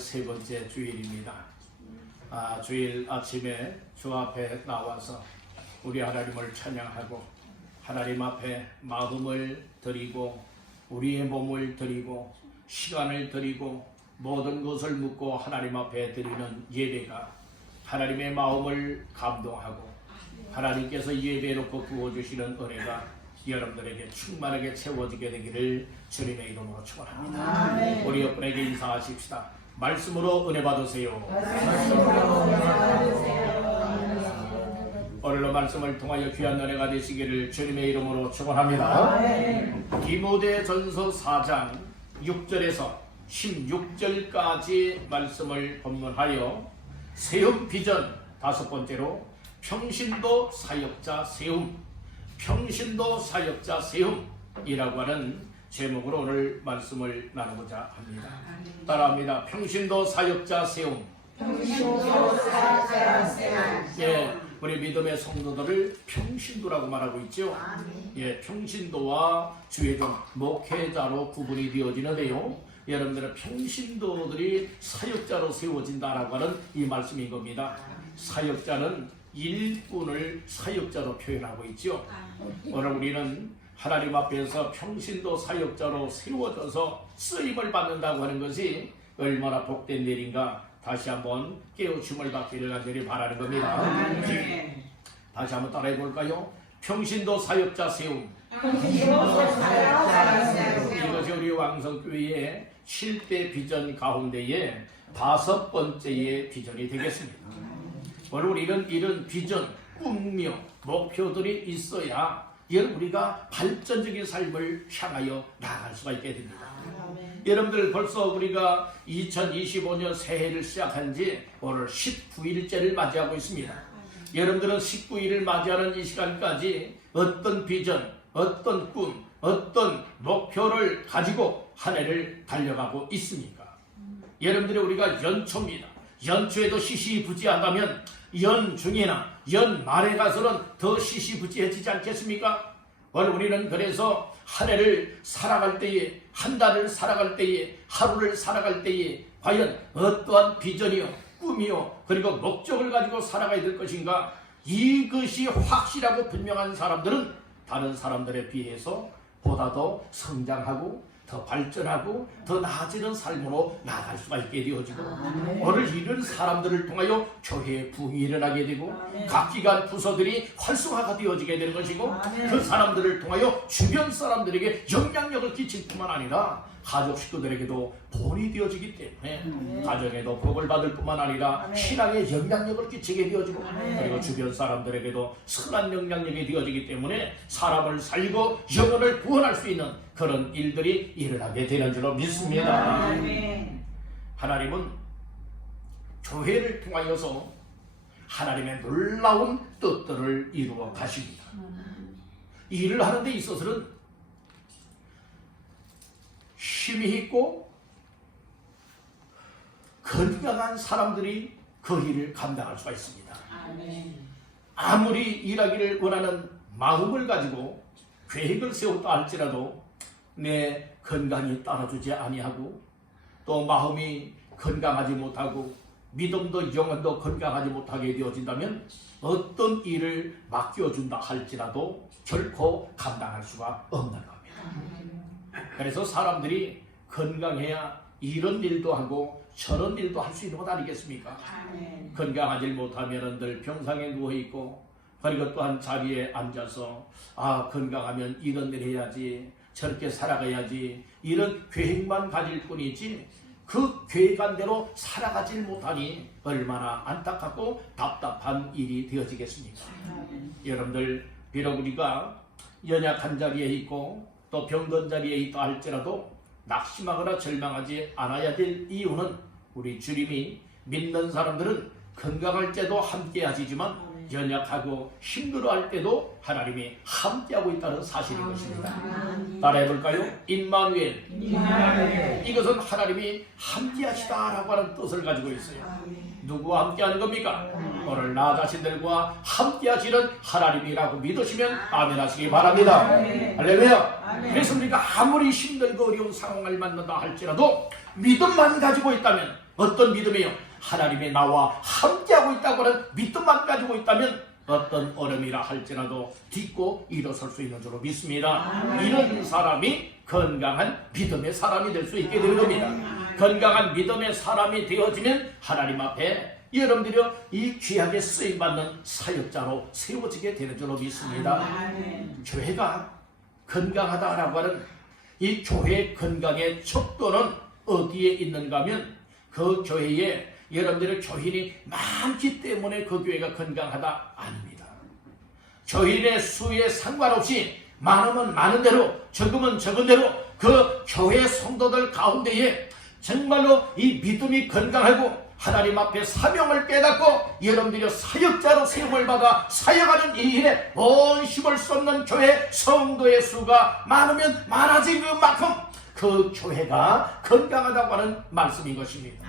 세 번째 주일입니다. 주일 아침에 주 앞에 나와서 우리 하나님을 찬양하고 하나님 앞에 마음을 드리고 우리의 몸을 드리고 시간을 드리고 모든 것을 묻고 하나님 앞에 드리는 예배가 하나님의 마음을 감동하고 하나님께서 예배놓고 부어주시는 은혜가 여러분들에게 충만하게 채워지게 되기를 주님의 이름으로 축원합니다. 우리 옆분에게 인사하십시다. 말씀으로 은혜 받으세요. 오늘의 말씀을 통하여 귀한 은혜가 되시기를 주님의 이름으로 축원합니다. 디모데전서 4장 6절에서 16절까지 말씀을 본문하여 세움 비전 다섯 번째로 평신도 사역자 세움, 평신도 사역자 세움이라고 하는 제목으로 오늘 말씀을 나누고자 합니다. 따라합니다. 평신도 사역자 세움. 평신도 사역자 세움. 예, 우리 믿음의 성도들을 평신도라고 말하고 있죠. 예, 평신도와 주의종 목회자로 구분이 되어지는데요. 여러분들은 평신도들이 사역자로 세워진다라고 하는 이 말씀인 겁니다. 사역자는 일꾼을 사역자로 표현하고 있죠. 오늘 우리는 하나님 앞에서 평신도 사역자로 세워져서 쓰임을 받는다고 하는 것이 얼마나 복된 일인가 다시 한번 깨우침을 받기를 간절히 바라는 겁니다. 다시 한번 따라해 볼까요? 평신도 사역자 세움. 이것이 우리 왕성교회의 7대 비전 가운데의 5번째의 비전이 되겠습니다. 오늘 우리는 이런 비전, 꿈며 목표들이 있어야 우리가 발전적인 삶을 향하여 나아갈 수가 있게 됩니다. 여러분들 벌써 우리가 2025년 새해를 시작한 지 오늘 19일째를 맞이하고 있습니다. 여러분들은 19일을 맞이하는 이 시간까지 어떤 비전, 어떤 꿈, 어떤 목표를 가지고 한 해를 달려가고 있습니까? 여러분들이 우리가 연초입니다. 연초에도 시시부지하다면 연중이나 연말에 가서는 더 시시부지해지지 않겠습니까? 오늘 우리는 그래서 한 해를 살아갈 때에, 한 달을 살아갈 때에, 하루를 살아갈 때에 과연 어떠한 비전이요, 꿈이요, 그리고 목적을 가지고 살아가야 될 것인가? 이것이 확실하고 분명한 사람들은 다른 사람들에 비해서 보다 더 성장하고 더 발전하고 더 나아지는 삶으로 나아갈 수가 있게 되어지고 오늘 이런 사람들을 통하여 교회에 부흥이 일어나게 되고 각 기관 부서들이 활성화가 되어지게 되는 것이고 그 사람들을 통하여 주변 사람들에게 영향력을 끼칠 뿐만 아니라 가족 식구들에게도 본이 되어지기 때문에 가정에도 복을 받을 뿐만 아니라 신앙에 영향력을 끼치게 되어지고 그리고 주변 사람들에게도 선한 영향력이 되어지기 때문에 사람을 살리고 영혼을 구원할 수 있는 그런 일들이 일어나게 되는 줄로 믿습니다. 하나님은 교회를 통하여서 하나님의 놀라운 뜻들을 이루어 가십니다. 이 일을 하는 데 있어서는 힘이 있고 건강한 사람들이 그 일을 감당할 수가 있습니다. 아무리 일하기를 원하는 마음을 가지고 계획을 세웠다 할지라도 내 건강이 따라주지 아니하고 또 마음이 건강하지 못하고 믿음도 영혼도 건강하지 못하게 되어진다면 어떤 일을 맡겨준다 할지라도 결코 감당할 수가 없는 겁니다. 그래서 사람들이 건강해야 이런 일도 하고 저런 일도 할 수 있는 것 아니겠습니까? 건강하지 못하면 늘 병상에 누워있고 그리고 또한 자리에 앉아서 건강하면 이런 일 해야지 저렇게 살아가야지 이런 계획만 가질 뿐이지 그 계획한 대로 살아가질 못하니 얼마나 안타깝고 답답한 일이 되어지겠습니까? 여러분들 비록 우리가 연약한 자리에 있고 또 병든 자리에 있다 할지라도 낙심하거나 절망하지 않아야 될 이유는 우리 주님이 믿는 사람들은 건강할 때도 함께 하시지만 연약하고 힘들어할 때도 하나님이 함께하고 있다는 사실인 것입니다. 따라해볼까요? 임마누엘. 이것은 하나님이 함께하시다라고 하는 뜻을 가지고 있어요. 누구와 함께하는 겁니까? 오늘 나 자신들과 함께하시는 하나님이라고 믿으시면 아멘 하시기 바랍니다. 할렐루야. 그래서 우리가 아무리 힘들고 어려운 상황을 만난다 할지라도 믿음만 가지고 있다면 어떤 믿음이요? 하나님이 나와 함께하고 있다고 하는 믿음만 가지고 있다면 어떤 어려움이라 할지라도 딛고 일어설 수 있는 줄로 믿습니다. 이런 사람이 건강한 믿음의 사람이 될 수 있게 되는 겁니다. 건강한 믿음의 사람이 되어지면 하나님 앞에 여러분들이 이 귀하게 쓰임받는 사역자로 세워지게 되는 줄로 믿습니다. 교회가 건강하다라고 하는 이 교회 건강의 척도는 어디에 있는가 하면 그 교회에 여러분들의 교인이 많기 때문에 그 교회가 건강하다 아닙니다. 교인의 수에 상관없이 많으면 많은 대로 적으면 적은 대로 그 교회 성도들 가운데에 정말로 이 믿음이 건강하고 하나님 앞에 사명을 깨닫고 여러분들이 사역자로 세움을 받아 사역하는 이 일에 온 힘을 쏟는 교회 성도의 수가 많으면 많아진 그만큼 그 교회가 건강하다고 하는 말씀인 것입니다.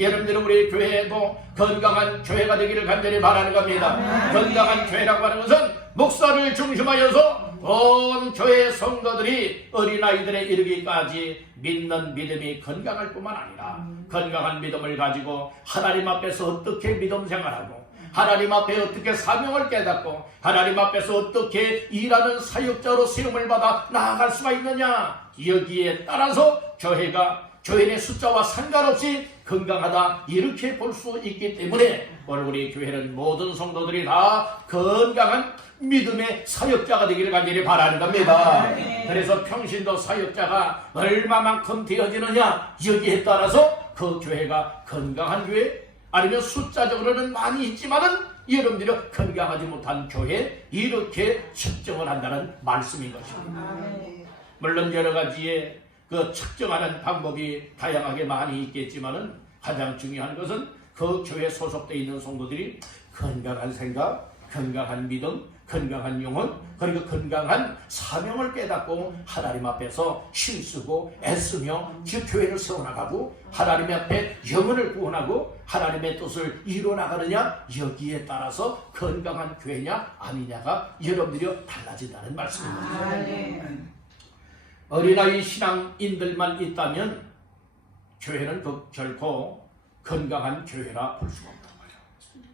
여러분들 우리 교회도 건강한 교회가 되기를 간절히 바라는 겁니다. 건강한 교회라고 하는 것은 목사를 중심하여서 온 교회 성도들이 어린아이들에 이르기까지 믿는 믿음이 건강할 뿐만 아니라 건강한 믿음을 가지고 하나님 앞에서 어떻게 믿음 생활하고 하나님 앞에 어떻게 사명을 깨닫고 하나님 앞에서 어떻게 일하는 사역자로 세움을 받아 나아갈 수가 있느냐, 여기에 따라서 교회가 교인의 숫자와 상관없이 건강하다 이렇게 볼 수 있기 때문에 오늘 우리 교회는 모든 성도들이 다 건강한 믿음의 사역자가 되기를 간절히 바라는 겁니다. 그래서 평신도 사역자가 얼마만큼 되어지느냐, 여기에 따라서 그 교회가 건강한 교회, 아니면 숫자적으로는 많이 있지만은 여러분들이 건강하지 못한 교회, 이렇게 측정을 한다는 말씀인 것입니다. 물론 여러 가지의 그 측정하는 방법이 다양하게 많이 있겠지만은 가장 중요한 것은 그 교회 소속되어 있는 성도들이 건강한 생각, 건강한 믿음, 건강한 영혼, 그리고 건강한 사명을 깨닫고 하나님 앞에서 힘쓰고 애쓰며 그 교회를 세워나가고 하나님 앞에 영혼을 구원하고 하나님의 뜻을 이루어나가느냐, 여기에 따라서 건강한 교회냐 아니냐가 여러분들이 달라진다는 말씀입니다. 어린아이 신앙인들만 있다면 교회는 결코 건강한 교회라 볼 수가 없다는 거예요.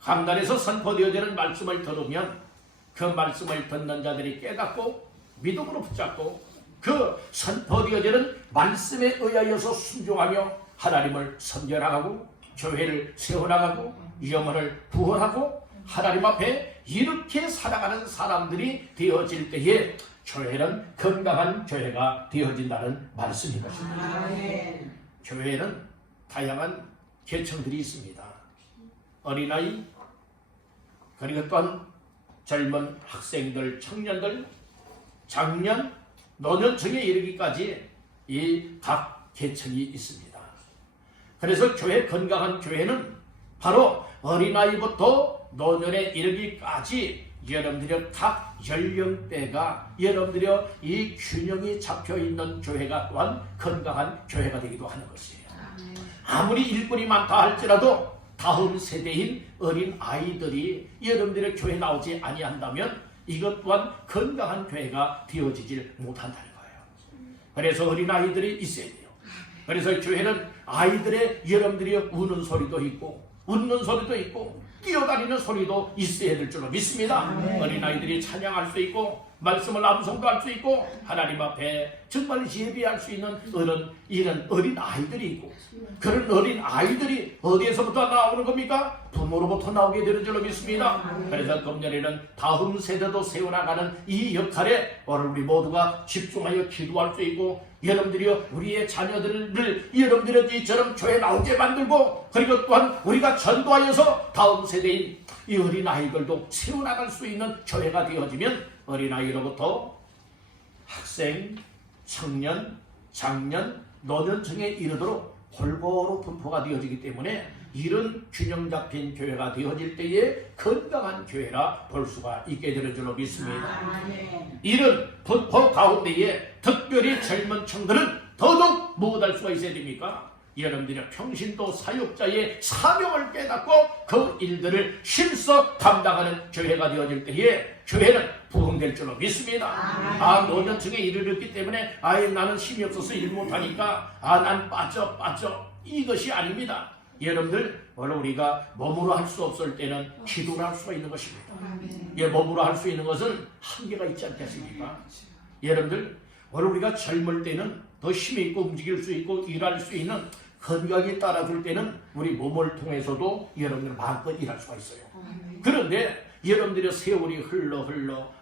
강단에서 선포되어지는 말씀을 들으면 그 말씀을 듣는 자들이 깨닫고 믿음으로 붙잡고 그 선포되어지는 말씀에 의하여서 순종하며 하나님을 섬겨나가고 교회를 세워나가고 영혼을 구원하고 하나님 앞에 이렇게 살아가는 사람들이 되어질 때에 교회는 건강한 교회가 되어진다는 말씀인 것입니다. 교회에는 다양한 계층들이 있습니다. 어린아이, 그리고 또한 젊은 학생들, 청년들, 장년, 노년층에 이르기까지 이 각 계층이 있습니다. 그래서 건강한 교회는 바로 어린아이부터 노년에 이르기까지 여러분들이 각 연령대가 여러분들이 이 균형이 잡혀있는 교회가 또한 건강한 교회가 되기도 하는 것이에요. 아무리 일꾼이 많다 할지라도 다음 세대인 어린 아이들이 여러분들의 교회에 나오지 아니한다면 이것 또한 건강한 교회가 되어지질 못한다는 거예요. 그래서 어린 아이들이 있어야 돼요. 그래서 교회는 아이들의 여러분들이 우는 소리도 있고 웃는 소리도 있고 뛰어다니는 소리도 있어야 될 줄로 믿습니다. 어린아이들이 찬양할 수 있고 말씀을 암송도 할 수 있고 하나님 앞에 정말 예배할 수 있는 이런 어린 아이들이 있고, 그런 어린 아이들이 어디에서부터 나오는 겁니까? 부모로부터 나오게 되는 줄로 믿습니다. 그래서 금년에는 다음 세대도 세워나가는 이 역할에 오늘 우리 모두가 집중하여 기도할 수 있고, 여러분들이 우리의 자녀들을 여러분들이 이처럼 교회 나오게 만들고, 그리고 또한 우리가 전도하여서 다음 세대인 이 어린 아이들도 세워나갈 수 있는 교회가 되어지면 어린아이로부터 학생, 청년, 장년, 노년층에 이르도록 골고루 분포가 되어지기 때문에 이런 균형 잡힌 교회가 되어질 때에 건강한 교회라 볼 수가 있게 되는 줄로 믿습니다. 이런 분포 가운데에 특별히 젊은 층들은 더더욱 무엇할 수가 있어야 됩니까? 여러분들의 평신도 사역자의 사명을 깨닫고 그 일들을 힘써 감당하는 교회가 되어질 때에 교회는 부흥될 줄로 믿습니다. 노년층에 이르렀기 때문에 나는 힘이 없어서 일 못하니까 난 빠져 이것이 아닙니다. 여러분들, 원래 우리가 몸으로 할 수 없을 때는 기도를 할 수가 있는 것입니다. 몸으로 할 수 있는 것은 한계가 있지 않겠습니까? 여러분들, 원래 우리가 젊을 때는 더 힘이 있고 움직일 수 있고 일할 수 있는 건강이 따라줄 때는 우리 몸을 통해서도 여러분들 마음껏 일할 수가 있어요. 그런데 여러분들의 세월이 흘러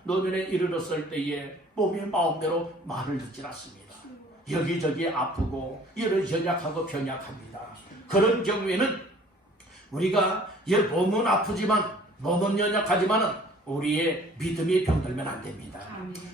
노년에 이르렀을 때에 몸이 마음대로 말을 듣지 않습니다. 여기저기 아프고 연약하고 병약합니다. 그런 경우에는 우리가 몸은 아프지만 몸은 연약하지만 우리의 믿음이 병들면 안 됩니다.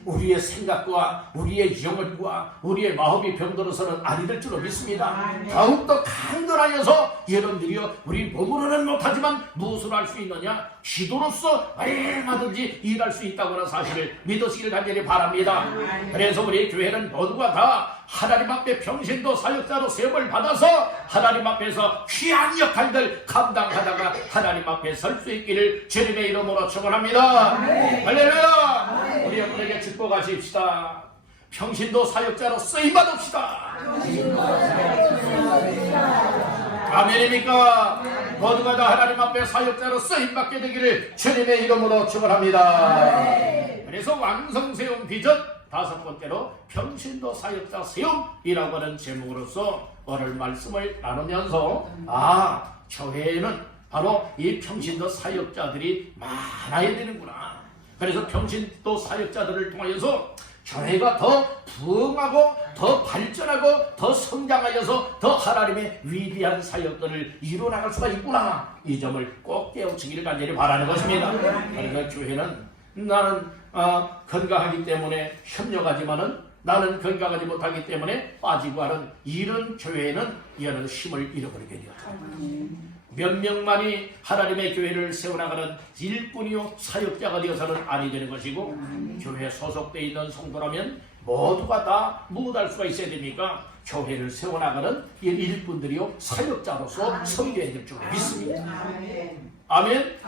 우리의 생각과 우리의 영혼과 우리의 마음이 병들어서는 아니 될 줄로 믿습니다. 더욱더 강건하여서 여러분들이요, 우리 몸으로는 못하지만 무엇을 할 수 있느냐? 기도로서 얼마든지 일할 수 있다고 하는 사실을 믿으시길 간절히 바랍니다. 그래서 우리 교회는 모두가 다 하나님 앞에 평신도 사역자로 세움을 받아서 하나님 앞에서 귀한 역할들 감당하다가 하나님 앞에 설 수 있기를 주님의 이름으로 축원합니다. 할렐루야. 우리 여러분에게 축복하십시다. 평신도 사역자로 쓰임받읍시다. 아멘입니까? 모두가 다 하나님 앞에 사역자로 쓰임받게 되기를 주님의 이름으로 축원합니다. 그래서 왕성세움 비전 5번째로 평신도 사역자 세움이라고 하는 제목으로서 오늘 말씀을 나누면서 교회에는 바로 이 평신도 사역자들이 많아야 되는구나. 그래서 평신도 사역자들을 통하여서 교회가 더 부흥하고 더 발전하고 더 성장하여서 더 하나님의 위대한 사역들을 이루어나갈 수가 있구나. 이 점을 꼭 깨우치기를 간절히 바라는 것입니다. 그래서 교회는 나는 건강하기 때문에 협력하지만은 나는 건강하지 못하기 때문에 빠지고 하는 이런 교회는 이런 힘을 잃어버리게 되었다. 몇 명만이 하나님의 교회를 세워나가는 일꾼이요 사역자가 되어서는 아니 되는 것이고, 교회에 소속되어 있는 성도라면 모두가 다 무엇할 수가 있어야 됩니까? 교회를 세워나가는 일꾼들이요 사역자로서 섬겨야 될 줄 믿습니다. 아멘.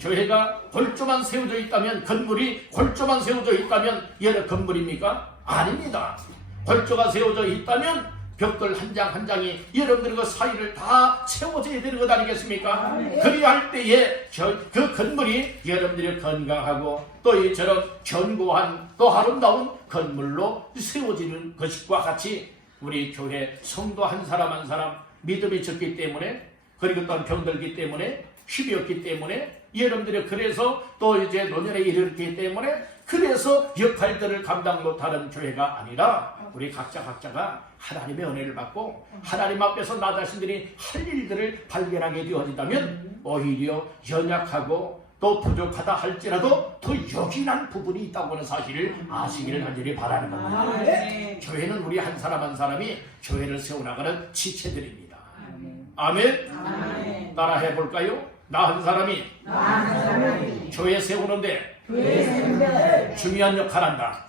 교회가 골조만 세워져 있다면, 건물이 골조만 세워져 있다면 여러 건물입니까? 아닙니다. 골조가 세워져 있다면 벽돌 한 장 한 장이 여러분들의 그 사이를 다 채워져야 되는 것 아니겠습니까? 그리할 때에 그 건물이 여러분들이 건강하고 또 이처럼 견고한 또 아름다운 건물로 세워지는 것과 같이 우리 교회 성도 한 사람 한 사람 믿음이 적기 때문에, 그리고 또한 병들기 때문에, 힘이 없기 때문에, 여러분들이 그래서 또 이제 노년에 이르기 때문에 그래서 역할들을 감당 못하는 교회가 아니라 우리 각자가 하나님의 은혜를 받고 하나님 앞에서 나 자신들이 할 일들을 발견하게 되어진다면 오히려 연약하고 또 부족하다 할지라도 더 요긴한 부분이 있다고 하는 사실을 아시기를 간절히 바라는 겁니다. 교회는 우리 한 사람 한 사람이 교회를 세워나가는 지체들입니다. 아멘. 따라 해볼까요? 나 한 사람이 교회 세우는데 중요한 역할 한다.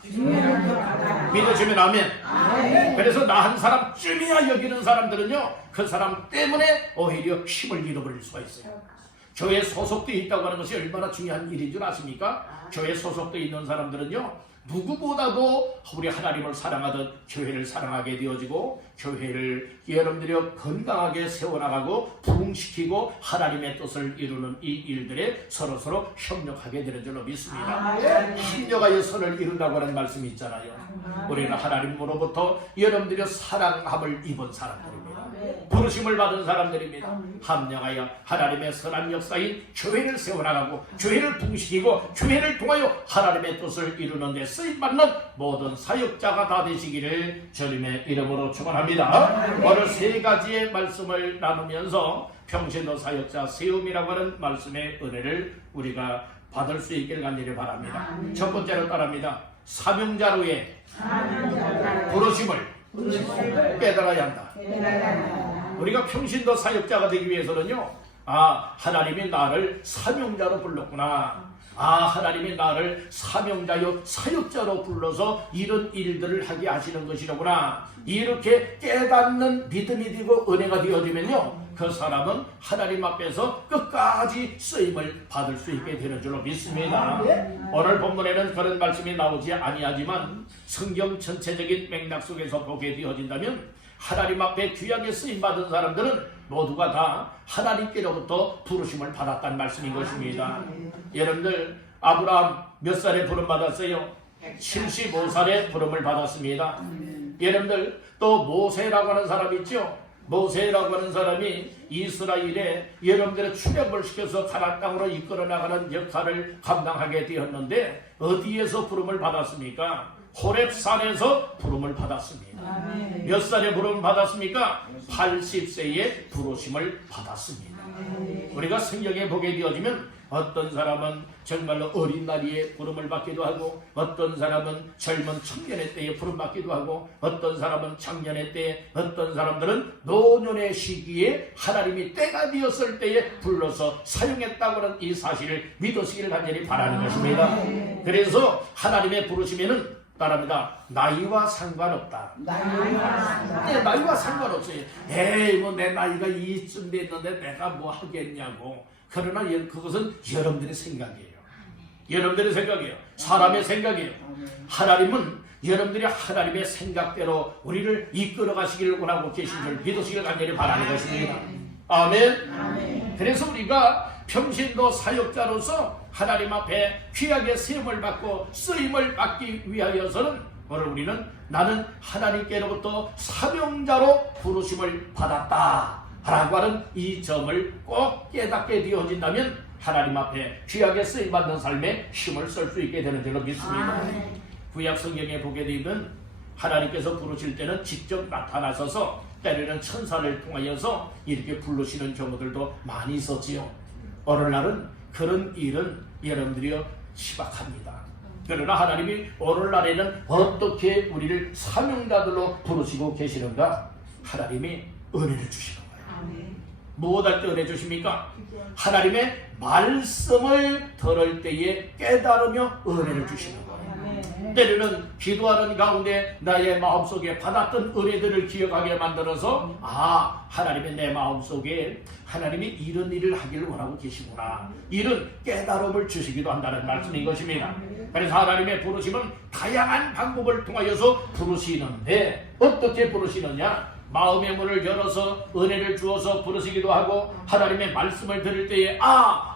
믿어주면 아멘. 그래서 나 한 사람쯤이야 여기는 사람들은요, 그 사람 때문에 오히려 힘을 잃어버릴 수가 있어요. 교회에 소속되어 있다고 하는 것이 얼마나 중요한 일인 줄 아십니까? 교회에 소속되어 있는 사람들은요, 누구보다도 우리 하나님을 사랑하던 교회를 사랑하게 되어지고, 교회를 여러분들이 건강하게 세워나가고 부흥시키고 하나님의 뜻을 이루는 이 일들에 서로서로 협력하게 되는 줄로 믿습니다. 협력하여 선을 이룬다고 하는 말씀이 있잖아요. 우리는 하나님으로부터 여러분들이 사랑함을 입은 사람들입니다. 부르심을 받은 사람들입니다. 합력하여 하나님의 선한 역사인 교회를 세워나가고 교회를 부흥시키고 교회를 통하여 하나님의 뜻을 이루는 데 쓰임받는 모든 사역자가 다 되시기를 주님의 이름으로 축원합니다. 오늘 세 가지의 말씀을 나누면서 평신도 사역자 세움이라고 하는 말씀의 은혜를 우리가 받을 수 있기를 간절히 바랍니다. 첫 번째로 따라합니다. 사명자로의 부르심을 깨달아야 한다. 우리가 평신도 사역자가 되기 위해서는요, 하나님이 나를 사명자로 불렀구나. 하나님이 나를 사명자요 사역자로 불러서 이런 일들을 하게 하시는 것이로구나. 이렇게 깨닫는 믿음이 되고 은혜가 되어지면요, 그 사람은 하나님 앞에서 끝까지 쓰임을 받을 수 있게 되는 줄로 믿습니다. 오늘 본문에는 그런 말씀이 나오지 아니하지만 성경 전체적인 맥락 속에서 보게 되어진다면 하나님 앞에 귀하게 쓰임받은 사람들은 모두가 다 하나님께로부터 부르심을 받았다는 말씀인 것입니다. 여러분들 아브라함 몇 살에 부름 받았어요? 75살에 부름을 받았습니다. 여러분들 또 모세라고 하는 사람 있죠? 모세라고 하는 사람이 이스라엘에 여러분들의 출애굽을 시켜서 가나안 땅으로 이끌어 나가는 역할을 감당하게 되었는데 어디에서 부름을 받았습니까? 호렙산에서 부름을 받았습니다. 몇 살에 부름을 받았습니까? 80세에 부르심을 받았습니다. 우리가 성경에 보게 되어지면 어떤 사람은 정말로 어린 나이에 부름을 받기도 하고, 어떤 사람은 젊은 청년의 때에 부름 받기도 하고, 어떤 사람은 청년의 때에, 어떤 사람들은 노년의 시기에 하나님이 때가 되었을 때에 불러서 사용했다고 하는 이 사실을 믿으시기를 간절히 바라는 것입니다. 그래서 하나님의 부르심에는 따릅니다. 나이와 상관없다. 나이와 상관없어요. 에이 뭐 내 나이가 이쯤 됐는데 내가 뭐 하겠냐고. 그러나 그것은 여러분들의 생각이에요. 여러분들의 생각이에요. 사람의 생각이에요. 하나님은 여러분들이 하나님의 생각대로 우리를 이끌어 가시기를 원하고 계신 줄 믿으시길 간절히 바라는 것입니다. 아멘. 그래서 우리가 평신도 사역자로서 하나님 앞에 귀하게 세움을 받고 쓰임을 받기 위하여서는 오늘 우리는 나는 하나님께로부터 사명자로 부르심을 받았다 라고 하는 이 점을 꼭 깨닫게 되어진다면 하나님 앞에 귀하게 쓰임받는 삶에 힘을 쓸 수 있게 되는 줄로 믿습니다. 구약 성경에 보게 되면 하나님께서 부르실 때는 직접 나타나셔서 때로는 천사를 통하여서 이렇게 부르시는 경우들도 많이 있었지요. 오늘날은 그런 일은 여러분들이 시박합니다. 그러나 하나님이 오늘날에는 어떻게 우리를 사명자들로 부르시고 계시는가? 하나님이 은혜를 주시는 거예요. 무엇할 때 은혜 주십니까? 하나님의 말씀을 들을 때에 깨달으며 은혜를 주시는 거예요. 때로는 기도하는 가운데 나의 마음속에 받았던 은혜들을 기억하게 만들어서 하나님의 내 마음속에 하나님이 이런 일을 하기를 원하고 계시구나, 이런 깨달음을 주시기도 한다는 말씀인 것입니다. 그래서 하나님의 부르심은 다양한 방법을 통하여서 부르시는데 어떻게 부르시느냐? 마음의 문을 열어서 은혜를 주어서 부르시기도 하고, 하나님의 말씀을 들을 때에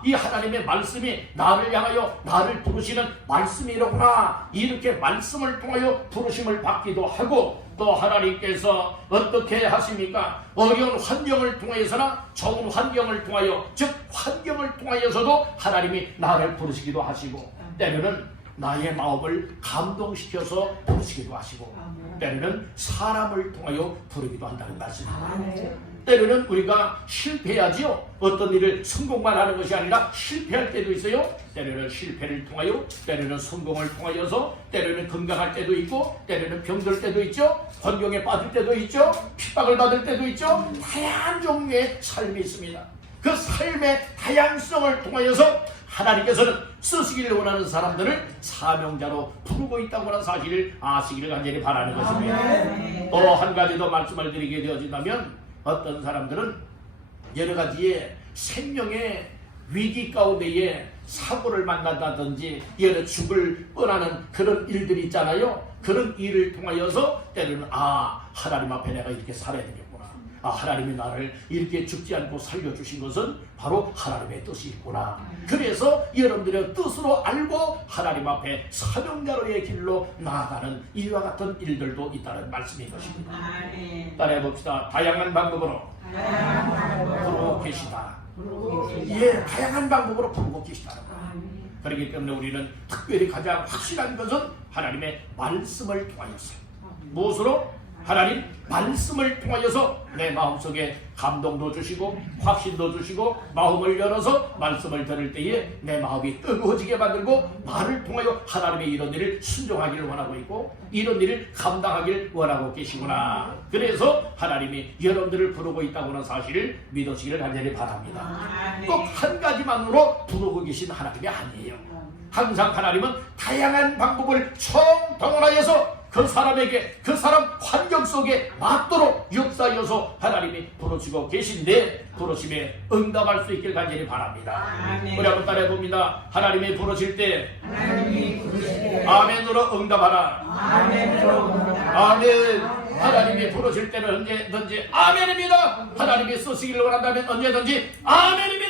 이 하나님의 말씀이 나를 향하여 나를 부르시는 말씀이로구나, 이렇게 말씀을 통하여 부르심을 받기도 하고, 또 하나님께서 어떻게 하십니까? 어려운 환경을 통하여서나 좋은 환경을 통하여, 즉 환경을 통하여서도 하나님이 나를 부르시기도 하시고, 때로는 나의 마음을 감동시켜서 부르시기도 하시고, 때로는 사람을 통하여 부르기도 한다는 말씀입니다. 때로는 우리가 실패해야지요. 어떤 일을 성공만 하는 것이 아니라 실패할 때도 있어요. 때로는 실패를 통하여, 때로는 성공을 통하여서, 때로는 건강할 때도 있고, 때로는 병들 때도 있죠. 환경에 빠질 때도 있죠. 핍박을 받을 때도 있죠. 다양한 종류의 삶이 있습니다. 그 삶의 다양성을 통하여서 하나님께서는 쓰시기를 원하는 사람들을 사명자로 부르고 있다고 하는 사실을 아시기를 간절히 바라는 것입니다. 또 한 가지 더 말씀을 드리게 되어진다면, 어떤 사람들은 여러 가지의 생명의 위기 가운데에 사고를 만난다든지 여러 죽을 뻔하는 그런 일들이 있잖아요. 그런 일을 통하여서 때로는 하나님 앞에 내가 이렇게 살아야 되겠구나, 하나님이 나를 이렇게 죽지 않고 살려주신 것은 바로 하나님의 뜻이 있구나, 그래서 여러분들의 뜻으로 알고 하나님 앞에 사명자로의 길로 나아가는 이와 같은 일들도 있다는 말씀인 것입니다. 따라해 봅시다. 다양한 방법으로 부르고 계시다. 다양한 방법으로 부르고 계시다는 거예요. 그렇기 때문에 우리는 특별히 가장 확실한 것은 하나님의 말씀을 통하여서, 무엇으로? 하나님 말씀을 통하여서 내 마음속에 감동도 주시고 확신도 주시고 마음을 열어서 말씀을 들을 때에 내 마음이 뜨거워지게 만들고, 나를 통하여 하나님의 이런 일을 순종하기를 원하고 있고 이런 일을 감당하기를 원하고 계시구나. 그래서 하나님이 여러분들을 부르고 있다고 하는 사실을 믿으시기를 간절히 바랍니다. 꼭 한 가지만으로 부르고 계신 하나님이 아니에요. 항상 하나님은 다양한 방법을 총동원하여서 그 사람에게 그 사람 환경 속에 맞도록 역사여서 하나님이 부르시고 계신데 부르심에 응답할 수 있길 간절히 바랍니다. 아멘. 우리 한번 따라해 봅니다. 하나님이 부르실 때 하나님이 부르실 때 아멘으로 응답하라. 아멘으로 응답하라. 아멘. 하나님이 부르실 때는 언제든지 아멘입니다. 하나님이 쓰시기를 원한다면 언제든지 아멘입니다.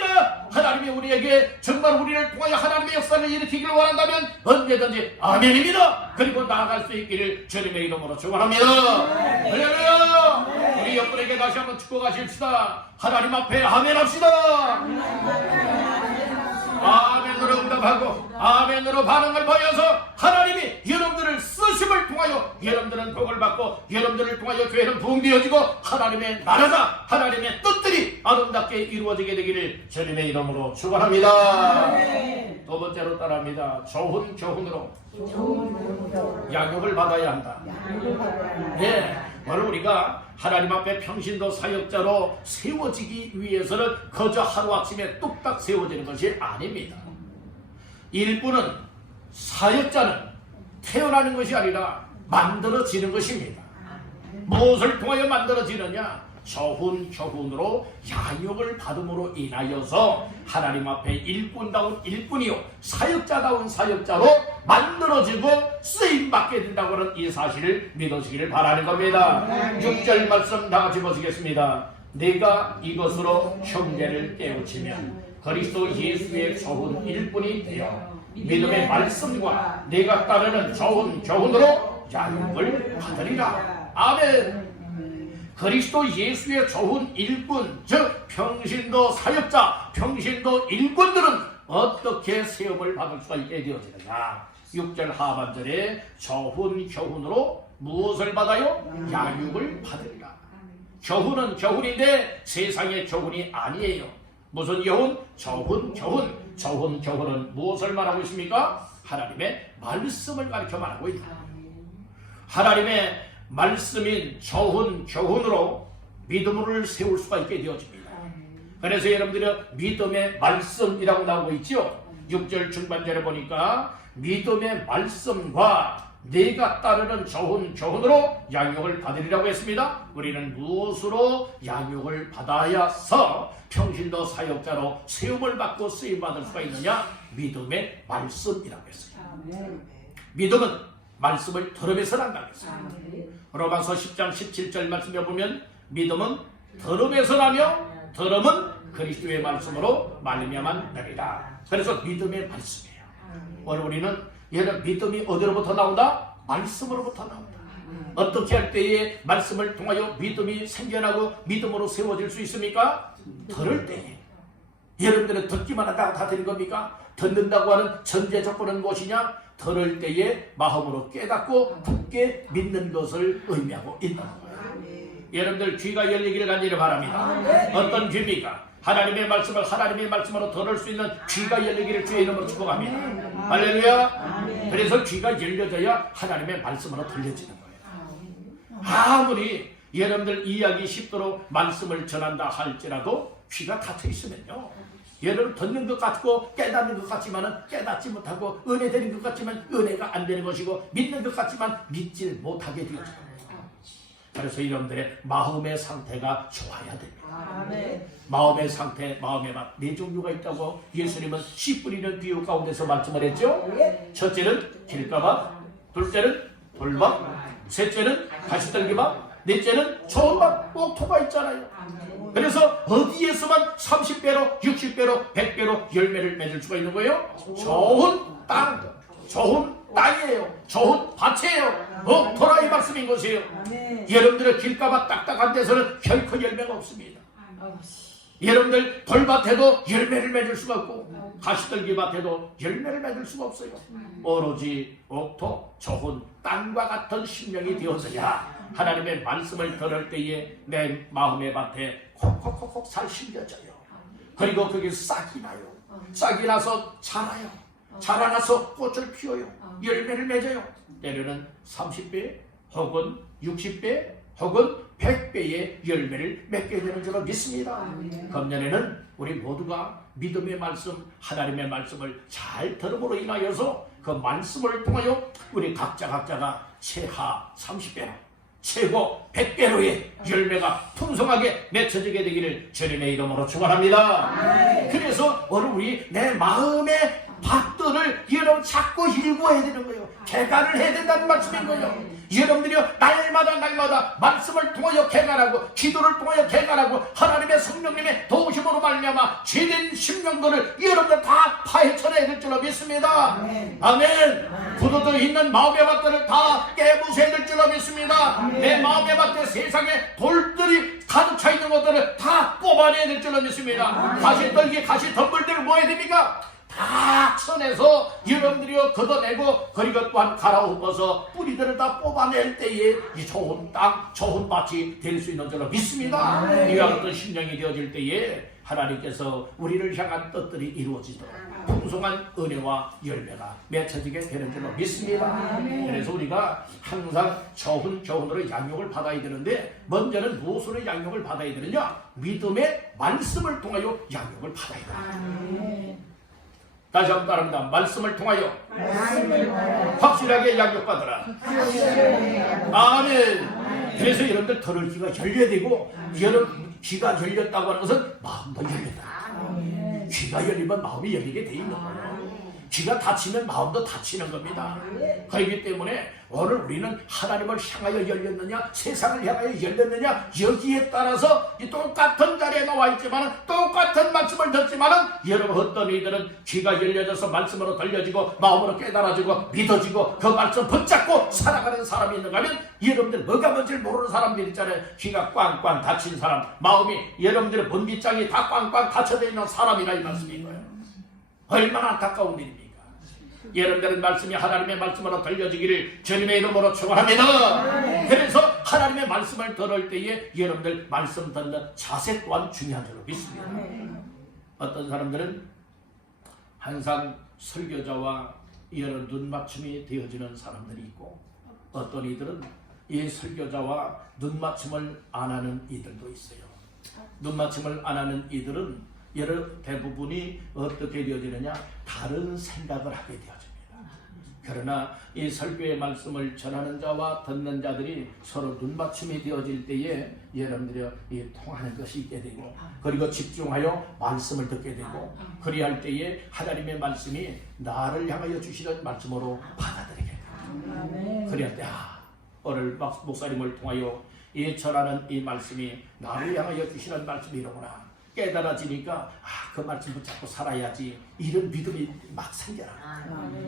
하나님이 우리에게 정말 우리를 통하여 하나님의 역사를 일으키기를 원한다면 언제든지 아멘입니다. 그리고 나아갈 수 있기를 주님의 이름으로 축원합니다. 할렐루야. 우리 옆분에게 다시 한번 축복하십시다. 하나님 앞에 아멘합시다. 아멘으로 응답하고 아멘으로 반응을 보여서 하나님이 여러분들을 쓰심을 통하여 여러분들은 복을 받고 여러분들을 통하여 교회는 부흥되어지고 하나님의 나라가 하나님의 뜻들이 아름답게 이루어지게 되기를 주님의 이름으로 축원합니다. 두 번째로 따라합니다. 좋은 교훈으로 양육을 받아야 한다. 네, 바로 우리가 하나님 앞에 평신도 사역자로 세워지기 위해서는 그저 하루아침에 뚝딱 세워지는 것이 아닙니다. 일부는 사역자는 태어나는 것이 아니라 만들어지는 것입니다. 무엇을 통하여 만들어지느냐? 좋은 교훈으로 양육을 받음으로 인하여서 하나님 앞에 일꾼다운 일꾼이요 사역자다운 사역자로 만들어지고 쓰임받게 된다고 하는 이 사실을 믿으시기를 바라는 겁니다. 6절 말씀 다 같이 보시겠습니다. 내가 이것으로 형제를 깨우치면 그리스도 예수의 좋은 일꾼이 되어 믿음의 말씀과 내가 따르는 좋은 교훈으로 양육을 받으리라. 아멘. 그리스도 예수의 좋은 일꾼, 즉 평신도 사역자, 평신도 일꾼들은 어떻게 세움을 받을 수가 있게 되어지느냐? 6절 하반절에 좋은 교훈으로 무엇을 받아요? 양육을 받으리라. 교훈은 교훈인데 세상의 교훈이 아니에요. 무슨 교훈? 좋은 교훈. 좋은 교훈은 무엇을 말하고 있습니까? 하나님의 말씀을 가르쳐 말하고 있다. 하나님의 말씀인 좋은 교훈으로 믿음을 세울 수가 있게 되어집니다. 그래서 여러분들이 믿음의 말씀이라고 나오고 있죠. 6절 중반절에 보니까 믿음의 말씀과 내가 따르는 좋은 교훈으로 양육을 받으리라고 했습니다. 우리는 무엇으로 양육을 받아야서 평신도 사역자로 세움을 받고 쓰임받을 수가 있느냐? 믿음의 말씀이라고 했어요. 믿음은 말씀을 들음에서 난다고 했어요. 로마서 10장 17절 말씀에 보면 믿음은 들음에서 나며 들음은 그리스도의 말씀으로 말미암아 나리라. 그래서 믿음의 말씀이에요. 오늘 우리는 얘는 믿음이 어디로부터 나온다? 말씀으로부터 나온다. 어떻게 할 때에 말씀을 통하여 믿음이 생겨나고 믿음으로 세워질 수 있습니까? 들을 때에. 여러분들은 듣기만 하다가 다 되는 겁니까? 듣는다고 하는 전제 조건은 무엇이냐? 들을 때에 마음으로 깨닫고 굳게 믿는 것을 의미하고 있다는 거예요. 여러분들 귀가 열리기를 간절히 바랍니다. 어떤 귀입니까? 하나님의 말씀을 하나님의 말씀으로 들을 수 있는 귀가 열리기를 주의 이름으로 축복합니다. 할렐루야. 그래서 귀가 열려져야 하나님의 말씀으로 들려지는 거예요. 아무리 여러분들 이해하기 쉽도록 말씀을 전한다 할지라도 귀가 닫혀 있으면요, 여러분 듣는 것 같고 깨닫는 것 같지만은 깨닫지 못하고 은혜 되는 것 같지만 은혜가 안 되는 것이고 믿는 것 같지만 믿질 못하게 되어져요. 그래서 여러분들의 마음의 상태가 좋아야 됩니다. 마음의 상태, 마음의 맛, 네 종류가 있다고 예수님은 씨 뿌리는 비유 가운데서 말씀을 했죠. 첫째는 길가맛, 둘째는 돌맛, 셋째는 가시떨기맛, 넷째는 좋은 맛, 옥토가 있잖아요. 그래서 어디에서만 30배로, 60배로, 100배로 열매를 맺을 수가 있는 거예요? 좋은 땅, 좋은 땅이에요. 좋은 밭이에요. 옥토라 이 말씀인 것이에요. 여러분들의 길가맛 딱딱한 데서는 결코 열매가 없습니다. 여러분들 돌밭에도 열매를 맺을 수가 없고 가시떨기밭에도 열매를 맺을 수가 없어요. 오로지 옥토, 좋은 땅과 같은 심령이 되어서야 하나님의 말씀을 들을 때에 내 마음의 밭에 콕콕콕콕 살 심겨져요. 그리고 그게 싹이 나요. 싹이 나서 자라요. 자라나서 꽃을 피워요. 열매를 맺어요. 때로는 30배 혹은 60배 혹은 100배의 열매를 맺게 되는 줄로 믿습니다. 금년에는 우리 모두가 믿음의 말씀, 하나님의 말씀을 잘 들음으로 인하여서 그 말씀을 통하여 우리 각자가 최하 30배로 최고 100배로의 열매가 풍성하게 맺혀지게 되기를 주님의 이름으로 축원합니다. 그래서 오늘 우리 내 마음의 밭들을 여러분 자꾸 일구어야 되는 거예요. 개간을 해야 된다는 말씀인 거예요. 여러분들이 날마다 말씀을 통하여 개간하고 기도를 통하여 개간하고 하나님의 성령님의 도우심으로 말미암아 죄된 심령들을 여러분들 다 파헤쳐내야 될 줄로 믿습니다. 아멘. 굳어져 있는 마음의 밭들을 다 깨부숴야 될 줄로 믿습니다. 내 마음의 밭에 세상에 돌들이 가득 차 있는 것들을 다 뽑아내야 될 줄로 믿습니다. 가시떨기 가시덤불들을 뭐 해야 됩니까? 다 쳐내서 여러분들이 걷어내고 그리고 또한 갈아엎어서 뿌리들을 다 뽑아낼 때에 이 좋은 땅, 좋은 밭이 될 수 있는 줄로 믿습니다. 이와 같은 심령이 되어질 때에 하나님께서 우리를 향한 뜻들이 이루어지도록 풍성한 은혜와 열매가 맺혀지게 되는 줄로 믿습니다. 그래서 우리가 항상 교훈으로 양육을 받아야 되는데 먼저는 무엇으로 양육을 받아야 되느냐? 믿음의 말씀을 통하여 양육을 받아야 됩니다. 다시 한번 따릅니다. 말씀을 통하여 확실하게 양육받으라. 아멘. 그래서 여러분들 들을 귀가 열려야 되고 여러분 귀가 열렸다고 하는 것은 마음도 열렸다. 귀가 열리면 마음이 열리게 돼 있는 거예요. 귀가 닫히면 마음도 닫히는 겁니다. 그렇기 때문에 오늘 우리는 하나님을 향하여 열렸느냐 세상을 향하여 열렸느냐 여기에 따라서 이 똑같은 자리에 나와 있지만 똑같은 말씀을 듣지만 여러분 어떤 이들은 귀가 열려져서 말씀으로 들려지고 마음으로 깨달아지고 믿어지고 그 말씀 붙잡고 살아가는 사람이 있는가 하면 여러분들 뭐가 뭔지 모르는 사람들 있잖아요. 귀가 꽝꽝 닫힌 사람, 마음이 여러분들의 본깃장이 다 꽝꽝 닫혀져 있는 사람이라 이 말씀인 거예요. 얼마나 안타까운 일입니까? 여러분들은 말씀이 하나님의 말씀으로 들려지기를 주님의 이름으로 축원합니다. 그래서 하나님의 말씀을 들을 때에 여러분들 말씀 듣는 자세 또한 중요한 줄로 믿습니다. 어떤 사람들은 항상 설교자와 여러 눈맞춤이 되어지는 사람들이 있고 어떤 이들은 이 설교자와 눈맞춤을 안 하는 이들도 있어요. 눈맞춤을 안 하는 이들은 대부분이 어떻게 되어지느냐? 다른 생각을 하게 되어집니다. 그러나 이 설교의 말씀을 전하는 자와 듣는 자들이 서로 눈맞춤이 되어질 때에 여러분들이 이 통하는 것이 있게 되고 그리고 집중하여 말씀을 듣게 되고 그리할 때에 하나님의 말씀이 나를 향하여 주시는 말씀으로 받아들이게 됩니다. 그리할 때 오늘 목사님을 통하여 이 전하는 이 말씀이 나를 향하여 주시는 말씀이로구나 깨달아지니까 그 말씀 붙잡고 살아야지 이런 믿음이 막 생겨나.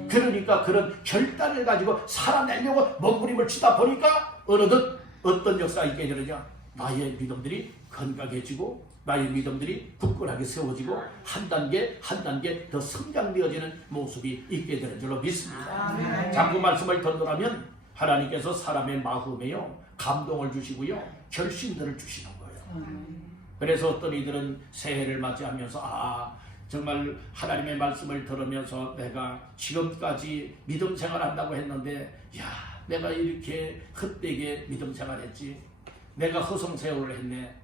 그러니까 그런 결단을 가지고 살아내려고 몸부림을 치다 보니까 어느덧 어떤 역사가 있게 되느냐 나의 믿음들이 건강해지고 나의 믿음들이 굳건하게 세워지고 한 단계 한 단계 더 성장되어지는 모습이 있게 되는 줄로 믿습니다. 자꾸 말씀을 듣노라면 하나님께서 사람의 마음에요 감동을 주시고요 결심들을 주시는 거예요. 그래서 어떤 이들은 새해를 맞이하면서 정말 하나님의 말씀을 들으면서 내가 지금까지 믿음 생활한다고 했는데 내가 이렇게 헛되게 믿음 생활했지 내가 허송세월을 했네.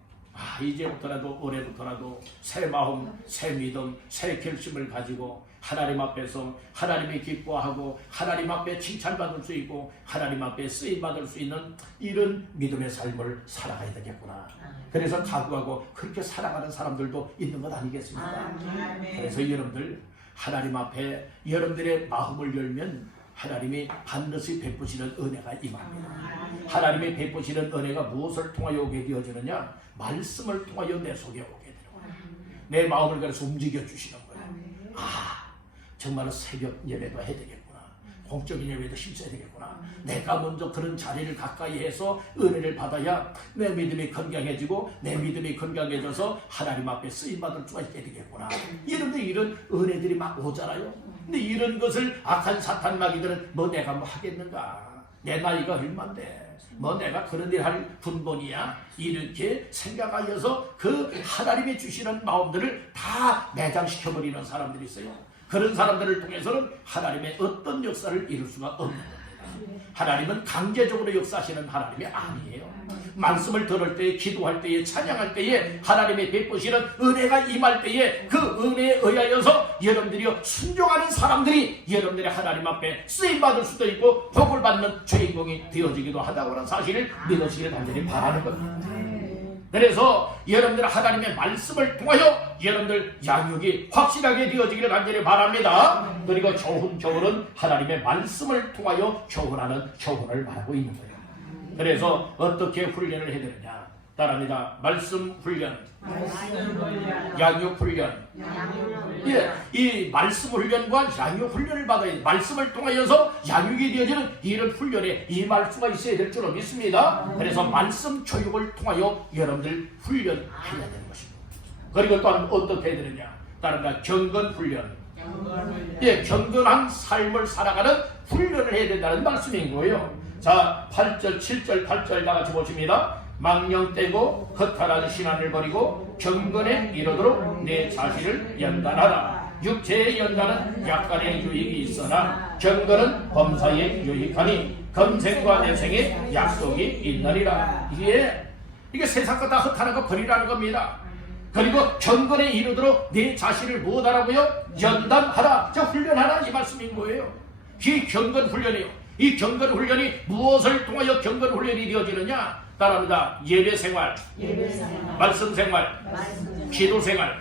이제부터라도 올해부터라도 새 마음, 새 믿음, 새 결심을 가지고 하나님 앞에서 하나님이 기뻐하고 하나님 앞에 칭찬받을 수 있고 하나님 앞에 쓰임받을 수 있는 이런 믿음의 삶을 살아가야 되겠구나. 그래서 각오하고 그렇게 살아가는 사람들도 있는 것 아니겠습니까? 그래서 여러분들 하나님 앞에 여러분들의 마음을 열면 하나님이 반드시 베푸시는 은혜가 임합니다. 하나님이 베푸시는 은혜가 무엇을 통하여 오게 되어지느냐? 말씀을 통하여 내 속에 오게 되는 거예요. 내 마음을 그래서 움직여 주시는 거예요. 정말 새벽 예배도 해야 되겠구나. 공적인 예배도 힘써야 되겠구나. 내가 먼저 그런 자리를 가까이 해서 은혜를 받아야 내 믿음이 건강해지고 내 믿음이 건강해져서 하나님 앞에 쓰임받을 수가 있게 되겠구나. 이런 은혜들이 막 오잖아요. 근데 이런 것을 악한 사탄 마귀들은 내가 하겠는가? 내 나이가 얼만데 내가 그런 일 할 분본이야? 이렇게 생각하여서 그 하나님이 주시는 마음들을 다 매장시켜버리는 사람들이 있어요. 그런 사람들을 통해서는 하나님의 어떤 역사를 이룰 수가 없는 겁니다. 하나님은 강제적으로 역사하시는 하나님이 아니에요. 말씀을 들을 때에, 기도할 때에, 찬양할 때에 하나님의 베푸시는 은혜가 임할 때에 그 은혜에 의하여서 여러분들이 순종하는 사람들이 여러분들의 하나님 앞에 쓰임받을 수도 있고 복을 받는 주인공이 되어지기도 하다고는 사실을 믿으시기를 간절히 바라는 겁니다. 그래서 여러분들 하나님의 말씀을 통하여 여러분들 양육이 확실하게 되어지기를 간절히 바랍니다. 그리고 교훈은 하나님의 말씀을 통하여 교훈을 말하고 있는 거예요. 그래서 어떻게 훈련을 해야 되느냐? 따라합니다. 말씀 훈련, 양육 훈련. 예, 이 말씀 훈련과 양육 훈련을 받아야 돼. 말씀을 통하여서 양육이 되어지는 이런 훈련에 임할 수가 있어야 될 줄로 믿습니다. 그래서 말씀 교육을 통하여 여러분들 훈련해야 되는 것입니다. 그리고 또한 어떻게 해야 되느냐? 따라합니다. 경건 훈련. 예, 경건한 삶을 살아가는 훈련을 해야 된다는 말씀인 거예요. 자, 8절, 7절, 8절 다 같이 보십니다. 망령 떼고 허탈한 신앙을 버리고 경건에 이르도록 내 자신을 연단하라. 육체의 연단은 약간의 유익이 있으나 경건은 범사에 유익하니 검생과 내생에 약속이 있느니라. 이게 세상 거 다 허탈한 거 버리라는 겁니다. 그리고 경건에 이르도록 내 자신을 무엇하라고요? 연단하라. 저 훈련하라 이 말씀인 거예요. 이 경건 훈련이요. 이 경건 훈련이 무엇을 통하여 경건 훈련이 되어지느냐? 따라합니다. 예배 생활, 말씀 생활, 기도 생활.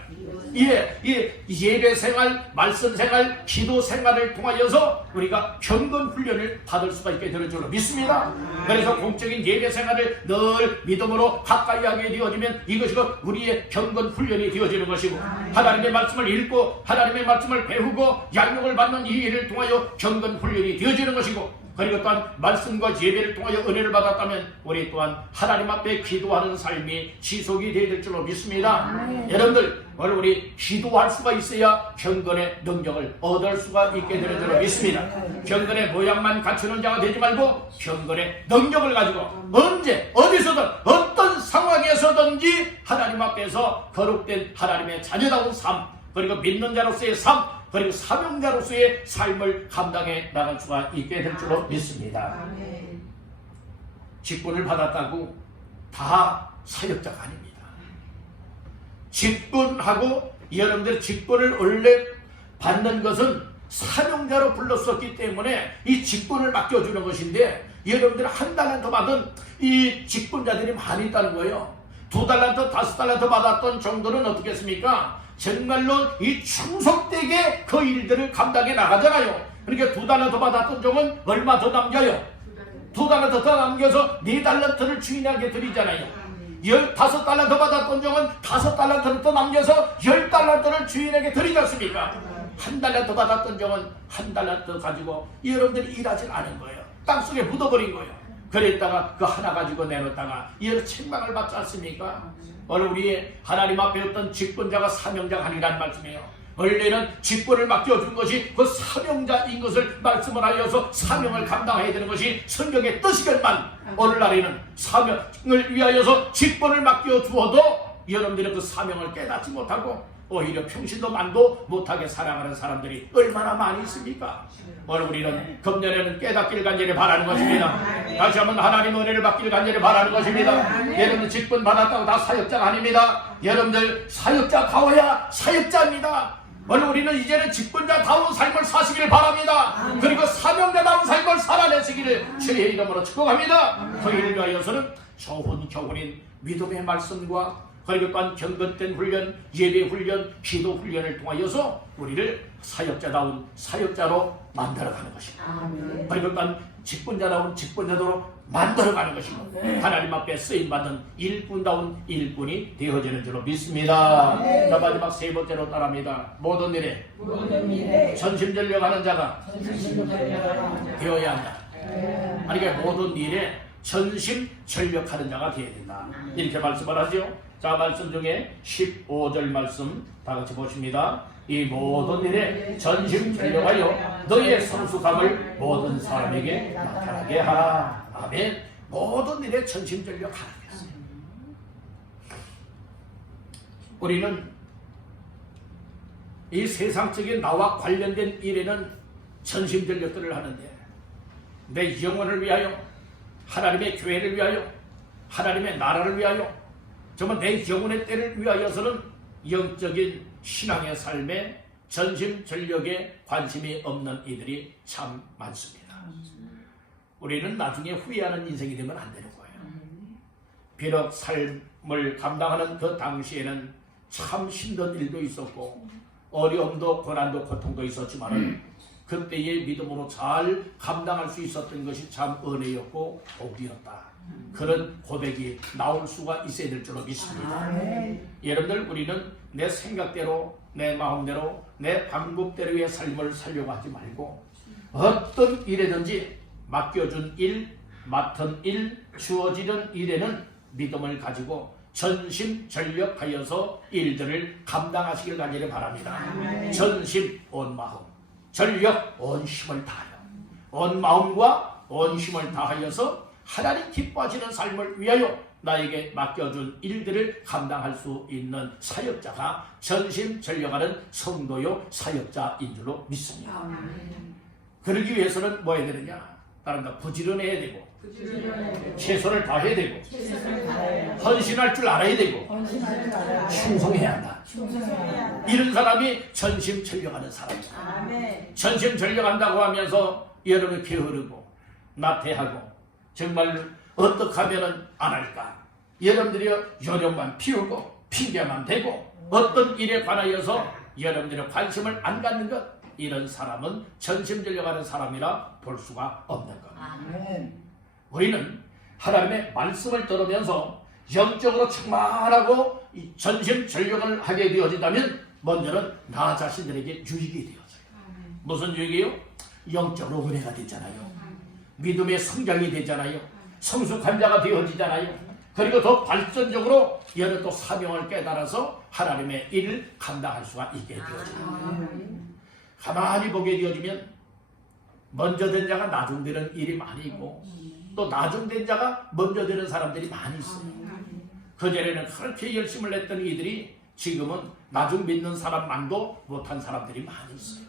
예배 생활, 말씀 생활, 기도 생활을 통하여서 우리가 경건 훈련을 받을 수가 있게 되는 줄로 믿습니다. 그래서 공적인 예배 생활을 늘 믿음으로 가까이 하게 되어지면 이것이 우리의 경건 훈련이 되어지는 것이고, 하나님의 말씀을 읽고 하나님의 말씀을 배우고 양육을 받는 이 일을 통하여 경건 훈련이 되어지는 것이고, 그리고 또한 말씀과 예배를 통하여 은혜를 받았다면 우리 또한 하나님 앞에 기도하는 삶이 지속이 되어야 될 줄로 믿습니다. 여러분들 오늘 우리 기도할 수가 있어야 경건의 능력을 얻을 수가 있게 되는 줄로 믿습니다. 경건의 모양만 갖추는 자가 되지 말고 경건의 능력을 가지고 언제 어디서든 어떤 상황에서든지 하나님 앞에서 거룩된 하나님의 자녀다운 삶, 그리고 믿는 자로서의 삶, 그리고 사명자로서의 삶을 감당해 나갈 수가 있게 될 줄로 믿습니다. 직분을 받았다고 다 사역자가 아닙니다. 직분하고 여러분들 직분을 원래 받는 것은 사명자로 불렀었기 때문에 이 직분을 맡겨주는 것인데, 여러분들 한 달란트 받은 이 직분자들이 많이 있다는 거예요. 2달란트, 5달란트 받았던 정도는 어떻겠습니까? 정말로 이 충성되게 그 일들을 감당해 나가잖아요. 그러니까 2달란트 받았던 종은 얼마 더 남겨요? 2달란트 더 남겨서 4달란트를 주인에게 드리잖아요. 15달란트 받았던 종은 5달란트를 더 남겨서 10달란트를 주인에게 드리지 않습니까? 1달란트 받았던 종은 1달란트 가지고 여러분들이 일하지 않은 거예요. 땅속에 묻어버린 거예요. 그랬다가 그 하나 가지고 내놓다가 여러 책망을 받지 않습니까? 오늘 우리 하나님 앞에 어떤 직분자가 사명자가 아니라는 말씀이에요. 원래는 직분을 맡겨준 것이 그 사명자인 것을 말씀을 하여서 사명을 감당해야 되는 것이 성경의 뜻이건만, 오늘날에는 사명을 위하여서 직분을 맡겨주어도 여러분들은 그 사명을 깨닫지 못하고 오히려 평신도 만도 못하게 살아가는 사람들이 얼마나 많이 있습니까? 오늘 우리는 금년에는 깨닫기를 간절히 바라는 것입니다. 다시 한번 하나님 은혜를 받기를 간절히 바라는 것입니다. 여러분 직분 받았다고 다 사역자가 아닙니다. 여러분들 사역자다워야 사역자입니다. 오늘 우리는 이제는 직분자다운 삶을 사시기를 바랍니다. 그리고 사명자다운 삶을 살아내시기를 주의 이름으로 축복합니다. 그 일을 위하여서는 좋은 교훈인 믿음의 말씀과 그리고 또한 경건된 훈련, 예배 훈련, 기도 훈련을 통하여서 우리를 사역자다운 사역자로 만들어가는 것입니다. 그리고 또한 직분자다운 직분자로 만들어가는 것이고, 하나님 앞에 쓰임받는 일꾼다운 일꾼이 되어지는 줄로 믿습니다. 자, 마지막 세 번째로 따라합니다. 모든 일에 전심전력하는 자가 되어야 한다. 아니, 그러니까 모든 일에 전심전력하는 자가 되어야 된다. 이렇게 말씀을 하죠. 자, 말씀 중에 15절 말씀 다 같이 보십니다. 이 모든 일에 전심전력하여 너희의 성숙함을 모든 사람에게 나타나게 하라. 아멘. 모든 일에 전심전력하라. 우리는 이 세상적인 나와 관련된 일에는 전심전력들을 하는데, 내 영혼을 위하여, 하나님의 교회를 위하여, 하나님의 나라를 위하여 정말 내 영혼의 때를 위하여서는 영적인 신앙의 삶에 전심전력에 관심이 없는 이들이 참 많습니다. 우리는 나중에 후회하는 인생이 되면 안 되는 거예요. 비록 삶을 감당하는 그 당시에는 참 힘든 일도 있었고 어려움도 고난도 고통도 있었지만 그때의 믿음으로 잘 감당할 수 있었던 것이 참 은혜였고 복이었다. 그런 고백이 나올 수가 있어야 될 줄로 믿습니다. 여러분들, 우리는 내 생각대로, 내 마음대로, 내 방법대로의 삶을 살려고 하지 말고 어떤 일에든지 맡겨준 일, 맡은 일, 주어지는 일에는 믿음을 가지고 전심전력하여서 일들을 감당하시길 간절히 바랍니다. 전심, 온 마음, 전력, 온 힘을 다하여, 온 마음과 온 힘을 다하여서 하나님 기뻐하시는 삶을 위하여 나에게 맡겨준 일들을 감당할 수 있는 사역자가 전심전력하는 성도요 사역자인 줄로 믿습니다. 그러기 위해서는 뭐 해야 되느냐? 다른 다 부지런해야 되고 최선을 다해야 되고 헌신할 줄 알아야 되고 충성해야 한다. 이런 사람이 전심전력하는 사람이다. 전심전력한다고 하면서 여러분이 게으르고 나태하고 정말 어떻게 하면 안 할까? 여러분들이 요령만 피우고 핑계만 대고 어떤 일에 관하여서 여러분들의 관심을 안 갖는 것, 이런 사람은 전심전력하는 사람이라 볼 수가 없는 겁니다. 우리는 하나님의 말씀을 들으면서 영적으로 충만하고 전심전력을 하게 되어진다면 먼저는 나 자신들에게 유익이 되어져요. 무슨 유익이요? 영적으로 은혜가 되잖아요. 믿음의 성장이 되잖아요. 성숙한 자가 되어지잖아요. 그리고 더 발전적으로 여러 또 사명을 깨달아서 하나님의 일을 감당할 수가 있게 되어져요. 가만히 보게 되어지면 먼저 된 자가 나중되는 일이 많이 있고 또 나중된 자가 먼저 되는 사람들이 많이 있어요. 그전에는 그렇게 열심을 냈던 이들이 지금은 나중 믿는 사람만도 못한 사람들이 많이 있어요.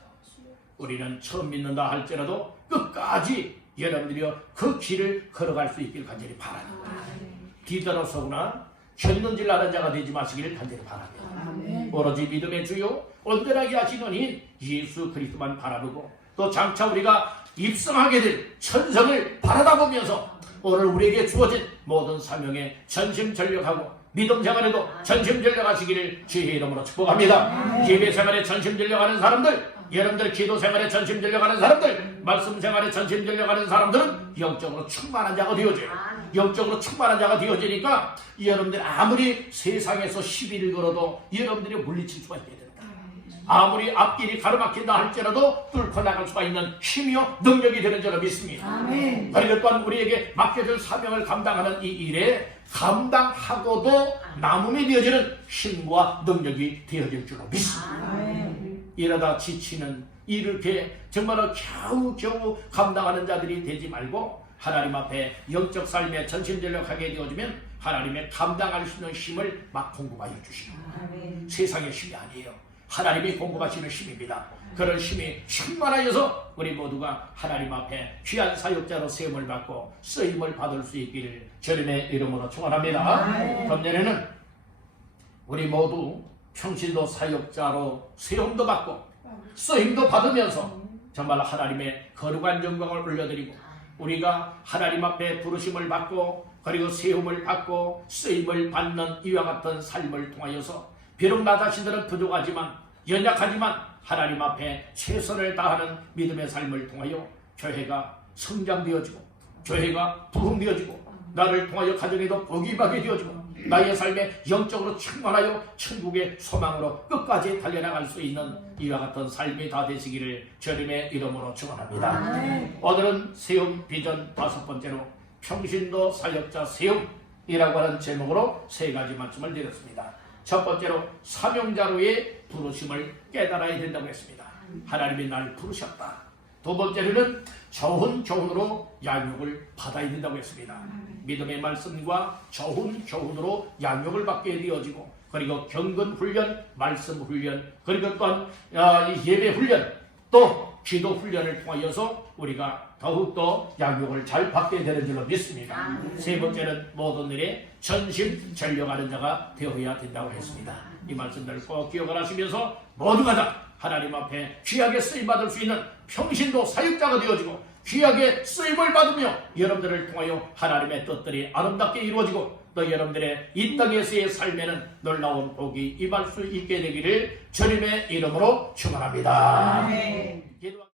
우리는 처음 믿는다 할지라도 끝까지 여러분들이 그 길을 걸어갈 수 있길 간절히 바랍니다. 뒤돌아서거나 견눈질 나는 자가 되지 마시기를 간절히 바랍니다. 오로지 믿음의 주요 온전하게 하시는 이 예수 그리스도만 바라보고 또 장차 우리가 입성하게 될 천성을 바라다 보면서 오늘 우리에게 주어진 모든 사명에 전심전력하고 믿음 생활에도 전심전력하시기를 주의 이름으로 축복합니다. 예배 생활에 전심전력하는 사람들, 여러분들 기도 생활에 전심전력하는 사람들, 말씀 생활에 전심전력하는 사람들은 영적으로 충만한 자가 되어져요. 영적으로 충만한 자가 되어지니까 여러분들 아무리 세상에서 시비를 걸어도 여러분들이 물리칠 수가 있게 됩니다. 아무리 앞길이 가로막힌다 할지라도 뚫고 나갈 수가 있는 힘이요 능력이 되는 줄로 믿습니다. 그리고 또한 우리에게 맡겨줄 사명을 감당하는 이 일에 감당하고도 남음이 되어지는 힘과 능력이 되어질 줄로 믿습니다. 이러다 지치는 이렇게 정말로 겨우겨우 감당하는 자들이 되지 말고 하나님 앞에 영적 삶에 전심전력하게 되어지면 하나님의 감당할 수 있는 힘을 막 공급하여 주십니다. 세상의 힘이 아니에요. 하나님이 공급하시는 힘입니다. 그런 힘이 충만하여서 우리 모두가 하나님 앞에 귀한 사역자로 세움을 받고 쓰임을 받을 수 있기를 주님의 이름으로 축원합니다. 금년에는 우리 모두 평신도 사역자로 세움도 받고 쓰임도 받으면서 정말 하나님의 거룩한 영광을 올려드리고 우리가 하나님 앞에 부르심을 받고 그리고 세움을 받고 쓰임을 받는 이와 같은 삶을 통하여서 비록 나 자신들은 부족하지만 연약하지만 하나님 앞에 최선을 다하는 믿음의 삶을 통하여 교회가 성장되어지고 교회가 부흥되어지고 나를 통하여 가정에도 복이 받게 되어지고 나의 삶에 영적으로 충만하여 천국의 소망으로 끝까지 달려나갈 수 있는 이와 같은 삶이 다 되시기를 주님의 이름으로 축원합니다. 오늘은 세움 비전 5번째로 평신도 사역자 세움이라고 하는 제목으로 3가지 말씀을 드렸습니다. 첫 번째로 사명자로의 부르심을 깨달아야 된다고 했습니다. 하나님이 나를 부르셨다. 두 번째로는 좋은 교훈으로 양육을 받아야 된다고 했습니다. 믿음의 말씀과 좋은 교훈으로 양육을 받게 되어지고 그리고 경건 훈련, 말씀 훈련, 그리고 또한 예배 훈련, 또 기도 훈련을 통하여서 우리가 더욱더 양육을 잘 받게 되는 줄로 믿습니다. 세 번째는 모든 일에 전심전력하는 자가 되어야 된다고 했습니다. 이 말씀들을 꼭 기억을 하시면서 모두가 다 하나님 앞에 귀하게 쓰임받을 수 있는 평신도 사역자가 되어지고 귀하게 쓰임을 받으며 여러분들을 통하여 하나님의 뜻들이 아름답게 이루어지고 또 여러분들의 이 땅에서의 삶에는 놀라운 복이 임할 수 있게 되기를 주님의 이름으로 축원합니다. 아멘.